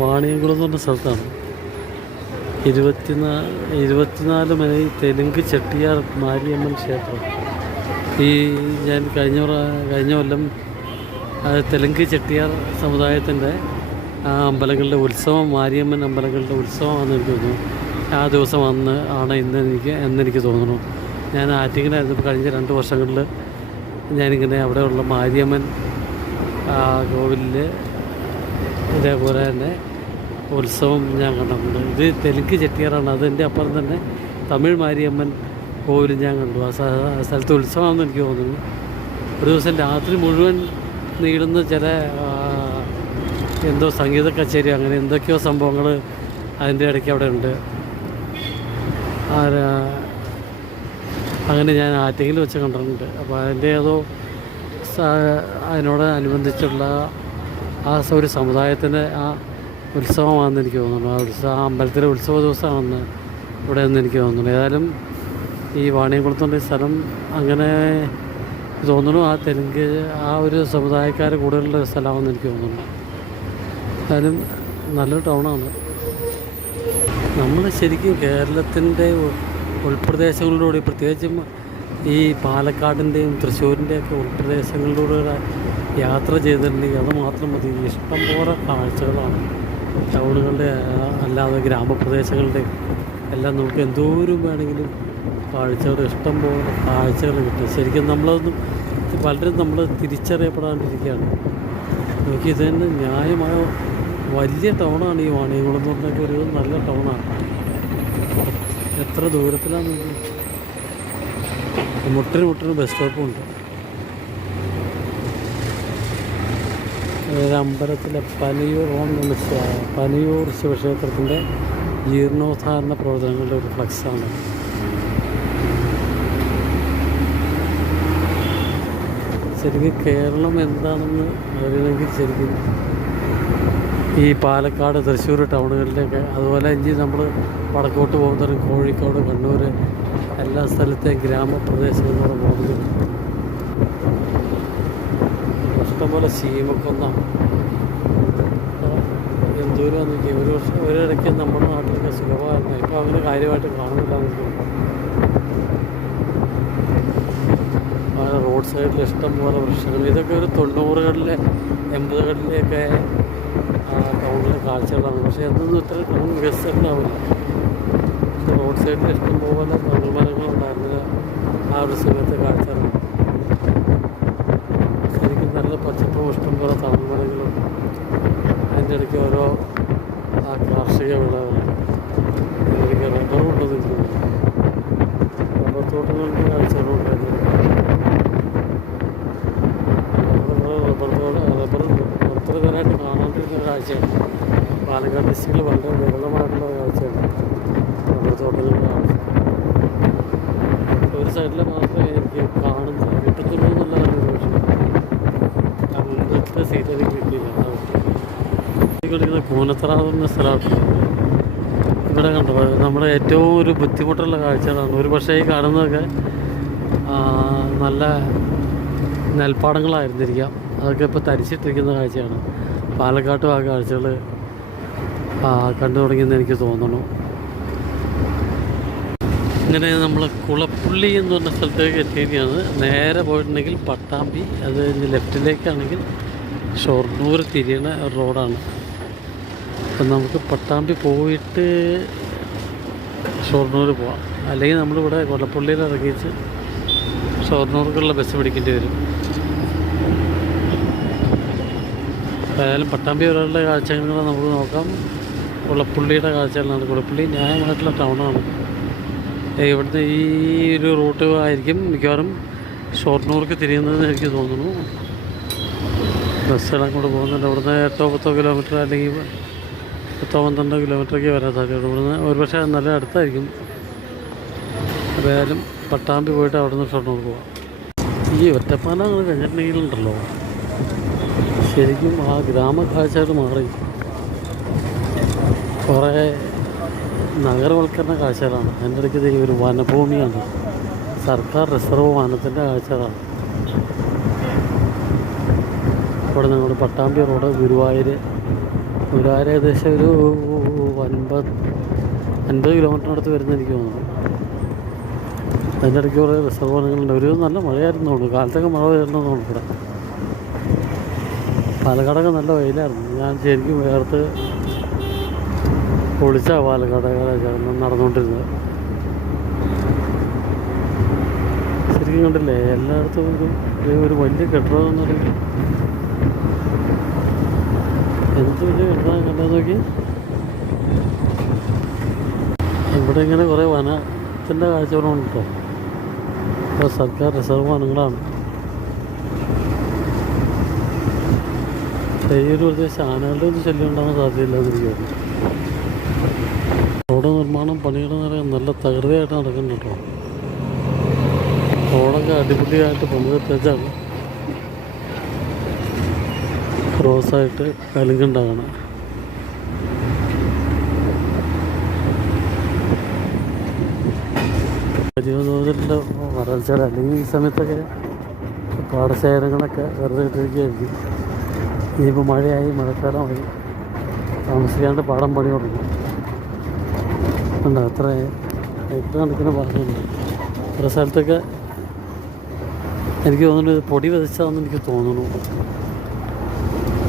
വാണിയംകുളം എന്ന് പറഞ്ഞ സ്ഥലത്താണ്. 24 മെയ് തെലുങ്ക് ചെട്ടിയാർ മാരിയമ്മൻ ക്ഷേത്രം. ഞാൻ കഴിഞ്ഞ കൊല്ലം തെലുങ്ക് ചെട്ടിയാർ സമുദായത്തിൻ്റെ ആ അമ്പലങ്ങളുടെ ഉത്സവം, മാരിയമ്മൻ അമ്പലങ്ങളുടെ ഉത്സവമാണെന്ന് എനിക്ക് തോന്നുന്നു. ആ ദിവസം ആണ് എന്നെനിക്ക് തോന്നുന്നു. ഞാൻ ആറ്റിങ്ങലായിരുന്നു. കഴിഞ്ഞ 2 വർഷങ്ങളിൽ ഞാനിങ്ങനെ അവിടെയുള്ള മാരിയമ്മൻ കോവിലിൽ ഇതേപോലെ തന്നെ ഉത്സവം ഞാൻ കണ്ടിട്ടുണ്ട്. ഇത് തെലുങ്ക് ചെട്ടിയാറാണ്. അതിൻ്റെ അപ്പുറം തന്നെ തമിഴ് മാരിയമ്മൻ കോവിൽ ഞാൻ കണ്ടു. ആ സ്ഥലത്ത് ഉത്സവമാണെന്ന് എനിക്ക് തോന്നുന്നു. ഒരു ദിവസം രാത്രി മുഴുവൻ നീളുന്ന ചില എന്തോ സംഗീത കച്ചേരി, അങ്ങനെ എന്തൊക്കെയോ സംഭവങ്ങൾ അതിൻ്റെ ഇടയ്ക്ക് അവിടെ ഉണ്ട്. അങ്ങനെ ഞാൻ ആറ്റിങ്ങിൽ വെച്ച് കണ്ടിട്ടുണ്ട്. അപ്പോൾ അതിൻ്റെ അതിനോടനുബന്ധിച്ചുള്ള ഒരു സമുദായത്തിൻ്റെ ആ ഉത്സവമാണെന്ന് എനിക്ക് തോന്നുന്നു. ആ അമ്പലത്തിലെ ഉത്സവ ദിവസമാണെന്ന് ഇവിടെ നിന്ന് എനിക്ക് തോന്നുന്നു. ഏതായാലും ഈ വാണിയംകുളത്തുള്ള സ്ഥലം അങ്ങനെ തോന്നുന്നു. ആ തെലുങ്ക് ഒരു സമുദായക്കാർ കൂടുതലുള്ള സ്ഥലമാണെന്ന് എനിക്ക് തോന്നുന്നു. ഏതായാലും നല്ലൊരു ടൗണാണ്. നമ്മൾ ശരിക്കും കേരളത്തിൻ്റെ ഉൾപ്രദേശങ്ങളിലൂടെ, പ്രത്യേകിച്ചും ഈ പാലക്കാടിൻ്റെയും തൃശ്ശൂരിൻ്റെയൊക്കെ ഉൾപ്രദേശങ്ങളിലൂടെ യാത്ര ചെയ്തിട്ടുണ്ടെങ്കിൽ അത് മാത്രം മതി. ഇഷ്ടംപോലെ കാഴ്ചകളാണ്. ടൗണുകളുടെ അല്ലാതെ ഗ്രാമപ്രദേശങ്ങളുടെ എല്ലാം നമുക്ക് എന്തോരം വേണമെങ്കിലും കാഴ്ചകൾ, ഇഷ്ടംപോലെ കാഴ്ചകൾ കിട്ടും. ശരിക്കും പലരും നമ്മൾ തിരിച്ചറിയപ്പെടാണ്ടിരിക്കുകയാണ്. നമുക്ക് ഇത് തന്നെ ന്യായമായ വലിയ ടൗണാണ് ഈ വാണിയംകുളം എന്ന് പറഞ്ഞാൽ. ഒരു നല്ല ടൗണാണ്. എത്ര ദൂരത്തിലാണ്. മുട്ടിന് ബസ് സ്റ്റോപ്പും ഉണ്ട്. അമ്പലത്തിലെ പനയൂർ ശിവക്ഷേത്രത്തിൻ്റെ ജീർണോദ്ധാരണ പ്രവർത്തനങ്ങളുടെ ഒരു ഫ്ലക്സാണ്. ശരിക്കും കേരളം എന്താണെന്ന് അറിയണമെങ്കിൽ ശരിക്കും ഈ പാലക്കാട്, തൃശ്ശൂർ ടൗണുകളിലേക്ക്, അതുപോലെ ഇനി നമ്മൾ വടക്കോട്ട് പോകുന്നവരും കോഴിക്കോട്, കണ്ണൂർ, എല്ലാ സ്ഥലത്തെയും ഗ്രാമപ്രദേശങ്ങളിലൂടെ പോകുന്നത് ഇഷ്ടംപോലെ ശീമക്കൊന്ന എന്തോരം നോക്കി. ഒരിടയ്ക്ക് നമ്മുടെ നാട്ടിലൊക്കെ സുഖമായിരുന്നു. ഇപ്പോൾ അങ്ങനെ കാര്യമായിട്ട് കാണുന്നില്ല. റോഡ് സൈഡിൽ ഇഷ്ടംപോലെ വൃക്ഷങ്ങൾ. ഇതൊക്കെ ഒരു 90കളിലെ 80കളിലെയൊക്കെ ടൗണിലെ കാഴ്ചകളാണ്. പക്ഷേ എന്നൊന്നും ഇത്ര ടൗൺ വികസിച്ചിട്ടുണ്ടാവില്ല. പക്ഷേ റോഡ് സൈഡിൽ ഇഷ്ടംപോലെ തണ്ണുമരങ്ങളുണ്ടായിരുന്നില്ല ആ ഒരു സമയത്തെ കാഴ്ചകളാണ്. ശരിക്കും നല്ല പച്ചപ്പും ഇഷ്ടംപോലെ തണ്ണുമരങ്ങളും, അതിൻ്റെ ഇടയ്ക്ക് ഓരോ കാർഷിക വിളകൾ, എനിക്ക് റബ്ബറുണ്ടെന്ന് തോന്നുന്നു. റബ്ബർ തോട്ടങ്ങളുടെ കാഴ്ചകളുണ്ടായിരുന്നു. റബ്ബർ പുറത്തുകാരായിട്ട് കാണാണ്ടിരുന്ന കാഴ്ചയാണ്. പാലക്കാട് ഡിസ്ട്രിക്റ്റിൽ വളരെ വിരളമായിട്ടുള്ള കാഴ്ചയാണ് റബ്ബർ തോട്ടങ്ങളുടെ കാഴ്ച. ഒരു സൈഡിൽ മാത്രമേ എനിക്ക് കിട്ടുന്നുള്ളൂ എന്നുള്ള പക്ഷേ ആ മുമ്പത്തെ സീറ്ററി കിട്ടിയില്ല. കളിക്കുന്ന കൂനത്തറ എന്ന സ്ഥലമാണ്. ഇവിടെ കണ്ടോ, നമ്മുടെ ഏറ്റവും ഒരു ബുദ്ധിമുട്ടുള്ള കാഴ്ചകളാണ്. ഒരു പക്ഷേ ഈ കാണുന്നതൊക്കെ നല്ല നെൽപ്പാടങ്ങളായിരുന്നിരിക്കാം. അതൊക്കെ ഇപ്പോൾ തരിച്ചിട്ടിരിക്കുന്ന കാഴ്ചയാണ്. പാലക്കാട്ടും ആ കാഴ്ചകൾ കണ്ടു തുടങ്ങിയെന്ന് എനിക്ക് തോന്നുന്നു. ഇങ്ങനെ നമ്മൾ കുളപ്പുള്ളി എന്ന് പറഞ്ഞ സ്ഥലത്തേക്ക് എത്തിയിരിക്കുകയാണ്. നേരെ പോയിട്ടുണ്ടെങ്കിൽ പട്ടാമ്പി, അത് ലെഫ്റ്റിലേക്കാണെങ്കിൽ ഷൊർണൂർ തിരിയണ റോഡാണ്. അപ്പം നമുക്ക് പട്ടാമ്പി പോയിട്ട് ഷൊർണൂർ പോവാം. അല്ലെങ്കിൽ നമ്മളിവിടെ കുളപ്പുള്ളിയിൽ ഇറങ്ങിച്ച് ഷൊർണൂർക്കുള്ള ബസ് പിടിക്കേണ്ടി വരും. ഏതായാലും പട്ടാമ്പി വരെയുള്ള കാഴ്ചകൾ നമുക്ക് നോക്കാം. കുളപ്പുള്ളിയുടെ കാഴ്ചകളാണ്. കുളപ്പുള്ളി ന്യായമായിട്ടുള്ള ടൗണാണ്. ഇവിടുന്ന് ഈ ഒരു റൂട്ട് ആയിരിക്കും മിക്കവാറും ഷൊർണൂർക്ക് തിരിയുന്നതെന്ന് എനിക്ക് തോന്നുന്നു. ബസ്സുകൾ അങ്ങോട്ട് പോകുന്നുണ്ട്. ഇവിടുന്ന് 8-10 കിലോമീറ്റർ അല്ലെങ്കിൽ 10-12 കിലോമീറ്ററൊക്കെ വരാൻ സാധ്യതയുള്ളൂ. ഇവിടുന്ന് ഒരുപക്ഷെ നല്ല അടുത്തായിരിക്കും. ഏതായാലും പട്ടാമ്പി പോയിട്ട് അവിടെ നിന്ന് ഷൊർണൂർ പോവാം. ഈ ഒറ്റപ്പാലം അങ്ങനെ കഴിഞ്ഞിട്ടുണ്ടെങ്കിലുണ്ടല്ലോ ശരിക്കും ആ ഗ്രാമക്കാഴ്ചകൾ മാറി കുറേ നഗരവൽക്കരണ കാഴ്ചകളാണ്. അതിൻ്റെ ഇടയ്ക്ക് ഒരു വനഭൂമിയാണ്, സർക്കാർ റിസർവ് വനത്തിൻ്റെ കാഴ്ചകളാണ്. ഇവിടെ ഞങ്ങൾ പട്ടാമ്പി റോഡ്, ഗുരുവായൂർ, ഗുരുവായൂർ ഏകദേശം ഒരു 50 കിലോമീറ്ററിനടുത്ത് വരുന്ന എനിക്ക് തോന്നുന്നു. അതിൻ്റെ ഇടയ്ക്ക് കുറേ റിസർവ് വനങ്ങളുണ്ട്. ഒരു നല്ല മഴയായിരുന്നു തോന്നുന്നു, കാലത്തൊക്കെ മഴ വരുന്നു തോന്നുന്നു. ഇവിടെ പാലക്കാടൊക്കെ നല്ല വെയിലായിരുന്നു. ഞാൻ ശരിക്കും വേർത്ത് പൊളിച്ചാണ് പാലക്കാടൊക്കെ നടന്നുകൊണ്ടിരുന്നത്. ശരിക്കും കണ്ടില്ലേ, എല്ലായിടത്തും ഒരു വലിയ കെട്ടിടം എന്ന് പറയുന്നത് എന്ത് വലിയ കെട്ടിടം കണ്ടാൽ നോക്കി. ഇവിടെ ഇങ്ങനെ കുറേ വനത്തിൻ്റെ കാഴ്ചകളുണ്ട് കേട്ടോ. ഇപ്പോൾ സർക്കാർ റിസർവ് വനങ്ങളാണ്. ഈ ഒരു പ്രദേശം ആനകളുടെ ഒന്നും ശല്യം ഉണ്ടാകാൻ സാധ്യതയില്ലാന്ന് എനിക്ക് തോന്നുന്നു. റോഡ് നിർമ്മാണം പണിയുടെ നല്ല തകൃതിയായിട്ട് നടക്കുന്നുണ്ട് കേട്ടോ. റോഡൊക്കെ അടിപൊളിയായിട്ട് പണിതെച്ചാണ് ക്രോസായിട്ട് കലുങ്കുണ്ടാകണം. വലിയ തോതിലുള്ള വരൾച്ചയുടെ അല്ലെങ്കിൽ ഈ സമയത്തൊക്കെ പാടശേഖരങ്ങളൊക്കെ വെറുതെ ഇട്ടിരിക്കുകയായിരിക്കും. ഇനിയിപ്പോൾ മഴയായി, മഴക്കാലമായി, താമസിക്കാണ്ട് പാടം പണി തുടങ്ങും. ഉണ്ട് അത്ര ഏക്കർ കണക്കിന് പാടമുണ്ട്. ഒരു സ്ഥലത്തൊക്കെ എനിക്ക് തോന്നുന്നു പൊടി വിതച്ചാണെന്ന് എനിക്ക് തോന്നുന്നു.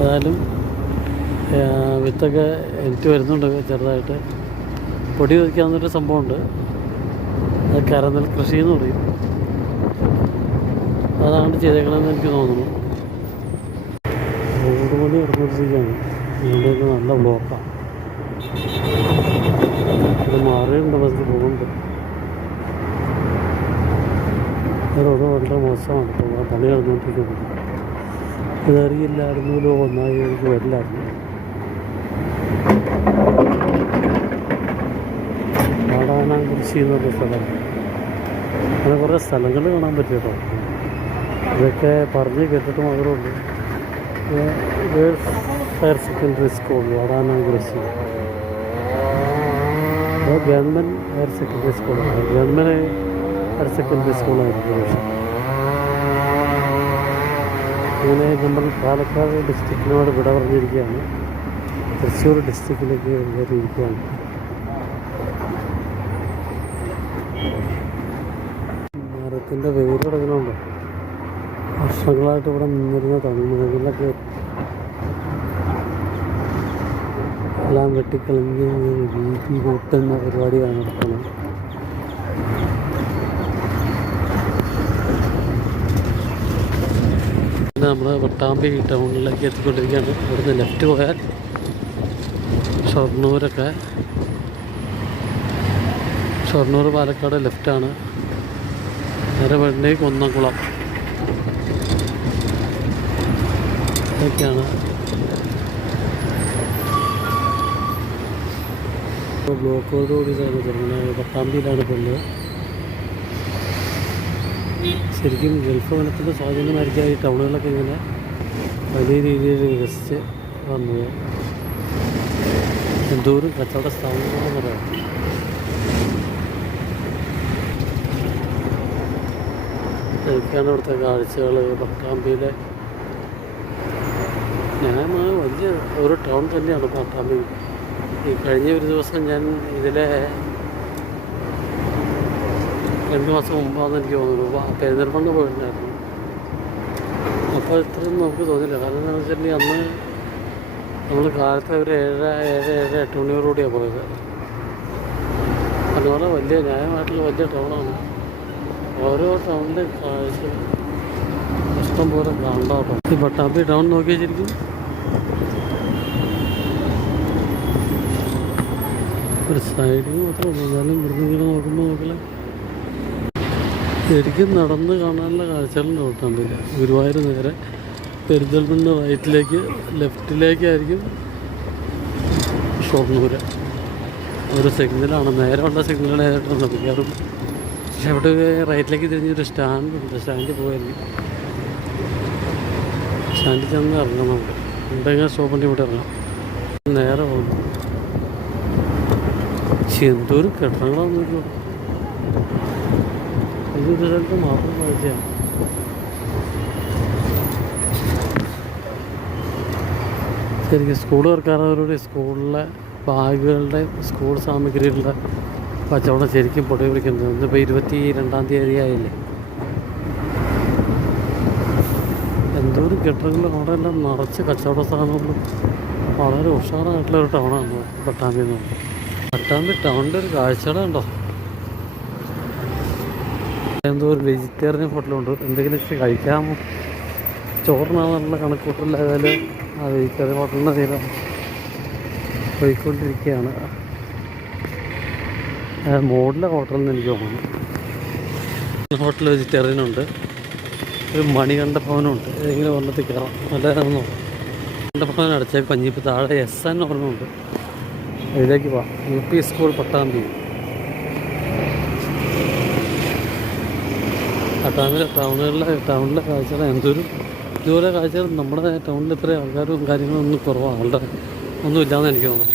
ഏതായാലും വിത്തൊക്കെ എനിക്ക് വരുന്നുണ്ട് ചെറുതായിട്ട്. പൊടി വിതയ്ക്കാവുന്നൊരു സംഭവമുണ്ട്, അത് കരനെൽ കൃഷി എന്ന് പറയും. അതാണ് ചെയ്തേക്കണമെന്ന് എനിക്ക് തോന്നുന്നു. റോഡ് പണി നടന്നുകൊണ്ടിരിക്കുകയാണ്. അതുകൊണ്ട് നല്ല ബ്ലോക്കാണ്. ഇത് മാറിയുണ്ട്, ബസ്സിൽ പോകുന്നുണ്ട്. റോഡ് വളരെ മോശമാണ്. പണി നടന്നുകൊണ്ടിരിക്കുന്നത്. ഇതറിയില്ലായിരുന്നല്ലോ, ഒന്നായി എനിക്ക് വരില്ലായിരുന്നു. വാടാനാംകുറിശി എന്നൊരു സ്ഥലം, അങ്ങനെ കുറേ സ്ഥലങ്ങൾ കാണാൻ പറ്റും കേട്ടോ. ഇതൊക്കെ പറഞ്ഞ് കേട്ടിട്ട് മാത്രമേ ഉള്ളൂ. Girls higher secondary school Vadanamkurissi, government higher secondary സ്കൂളാണ്. ഗവൺമെൻറ് ഹയർ സെക്കൻഡറി സ്കൂളായിരിക്കും. പക്ഷേ അങ്ങനെ നമ്മൾ പാലക്കാട് ഡിസ്ട്രിക്റ്റിനോട് വിട പറഞ്ഞിരിക്കുകയാണ്. തൃശ്ശൂർ ഡിസ്ട്രിക്റ്റിലേക്ക് കയറിയിരിക്കുകയാണ്. മരത്തിൻ്റെ വേര് കിടക്കുന്നുണ്ടോ. വർഷങ്ങളായിട്ട് ഇവിടെ നിന്നിരുന്ന തമിഴ്നാട്ടിലൊക്കെ എല്ലാം വെട്ടിക്കളഞ്ഞ് വീതി കൂട്ടുന്ന പരിപാടിയാണ് നടക്കുന്നത്. നമ്മൾ പട്ടാമ്പി ടൗണിലേക്ക് എത്തിക്കൊണ്ടിരിക്കുകയാണ്. ഇവിടുന്ന് ലെഫ്റ്റ് പോയാൽ ഷൊർണൂർ പാലക്കാട് ലെഫ്റ്റാണ്. നേരെ വേണ്ടി കുന്നംകുളം ഇതൊക്കെയാണ്. ബ്ലോക്കോടുകൂടി തുടങ്ങുന്നത് പട്ടാമ്പിയിലാണ് പോകുന്നത്. ശരിക്കും ഗൾഫ് വനത്തിൻ്റെ സ്വാധീനമായിരിക്കും ഈ ടൗണുകളൊക്കെ ഇങ്ങനെ വലിയ രീതിയിൽ വികസിച്ച് വന്നത്. എന്തോരം കച്ചവട സ്ഥാപനങ്ങളെന്ന് പറയാം. ഇതൊക്കെയാണ് ഇവിടുത്തെ കാഴ്ചകൾ. പട്ടാമ്പിയിലെ വലിയ ഒരു ടൗൺ തന്നെയാണ് പട്ടാമ്പി. ഈ കഴിഞ്ഞ ഒരു ദിവസം ഞാൻ ഇതിലെ 2 മാസം മുമ്പാണെന്ന് എനിക്ക് തോന്നുന്നു പെരിന്തൽമണ്ണ പോയിട്ടുണ്ടായിരുന്നു. അപ്പോൾ ഇത്രയൊന്നും നമുക്ക് തോന്നില്ല. കാരണം എന്താണെന്ന് വെച്ചിട്ടുണ്ടെങ്കിൽ അന്ന് നമ്മൾ കാലത്ത് ഒരു 7-8 മണിയോടുകൂടിയാണ് പോയത്. അതുപോലെ വലിയ ന്യായമായിട്ടുള്ള വലിയ ടൗണാണ്. ഓരോ ടൗണിൻ്റെ കാഴ്ച ഇഷ്ടം പോലെ കാണാട്ടോ. ഈ പട്ടാമ്പി ടൗൺ നോക്കിയാൽ ശരിക്കും ഒരു സൈഡിൽ മാത്രമല്ല, എന്നാലും ഇവിടുന്ന് ഇങ്ങനെ നോക്കുമ്പോൾ ശരിക്കും നടന്ന് കാണാനുള്ള കാഴ്ചകളുണ്ട് പട്ടാമ്പിയിൽ. ഗുരുവായൂർ നേരെ പെരിന്തൽമണ്ണ റൈറ്റിലേക്ക്, ലെഫ്റ്റിലേക്കായിരിക്കും ഷൊർണൂർ. ഒരു സിഗ്നലാണ്, നേരെയുള്ള സിഗ്നലായിട്ടാണ് മിക്കവാറും. പക്ഷെ അവിടെ റൈറ്റിലേക്ക് തിരിഞ്ഞൊരു സ്റ്റാൻഡുണ്ട്. സ്റ്റാൻഡിൽ പോയായിരിക്കും. സ്റ്റാൻഡിൽ ചെന്ന് ഇറങ്ങണം. നമുക്ക് ഇവിടെ സ്റ്റോപ്പിൻ്റെ ഇവിടെ ഇറങ്ങാം. നേരെ പോകുന്നു. എന്തോരം കെട്ടിടങ്ങളാണെന്ന് നോക്കിയോ. ഇതൊരു സ്ഥലത്ത് മാത്രം കാഴ്ചയാണ്. ശരിക്കും സ്കൂൾ തുറക്കാറോടുകൂടി സ്കൂളിലെ ബാഗുകളുടെ സ്കൂൾ സാമഗ്രികളുടെ കച്ചവടം ശരിക്കും പൊടി പിടിക്കുന്നത്. ഇന്നിപ്പോൾ 22-ാം തീയതി ആയില്ലേ. എന്തോരം കെട്ടിടങ്ങളും അവിടെ എല്ലാം നിറച്ച് കച്ചവട സാധനങ്ങളും വളരെ ഉഷാറായിട്ടുള്ളൊരു ടൗണാണ് പട്ടാമ്പി എന്ന് പറയുന്നത്. പട്ടാമ്പി ടൗണിൻ്റെ ഒരു കാഴ്ചകൾ ഉണ്ടോ. എന്തോ ഒരു വെജിറ്റേറിയൻ ഹോട്ടലുണ്ട്. എന്തെങ്കിലും ഇച്ചിരി കഴിക്കാമോ, ചോറിനാണെന്നുള്ള കണക്കൂട്ടലായാലും ആ വെജിറ്റേറിയൻ ഹോട്ടലിൻ്റെ തീരം പോയിക്കൊണ്ടിരിക്കുകയാണ്. മോഡലെ ഹോട്ടലെന്ന് എനിക്ക് തോന്നുന്നു. ഹോട്ടൽ വെജിറ്റേറിയനുണ്ട്, ഒരു മണികണ്ഠ ഭവനമുണ്ട്. ഏതെങ്കിലും ഒരെണ്ണത്തിൽ കയറാം. നല്ലതാണെന്നോ. മണ്ഡഭവൻ അടച്ചേക്ക് പഞ്ഞിപ്പ് താഴെ SN ഒരെണ്ണമുണ്ട്. ഇതിലേക്ക് പോവാം. UP school Pattambi. ടൗണിലെ കാഴ്ചകൾ എന്തൊരു ഇതുപോലെ കാഴ്ചകൾ നമ്മുടെ ടൗണിൽ ഇത്രയും ആൾക്കാരും കാര്യങ്ങളും ഒന്നും കുറവാണ്. ആളുടെ ഒന്നും ഇല്ലയെന്ന് എനിക്ക് തോന്നുന്നു.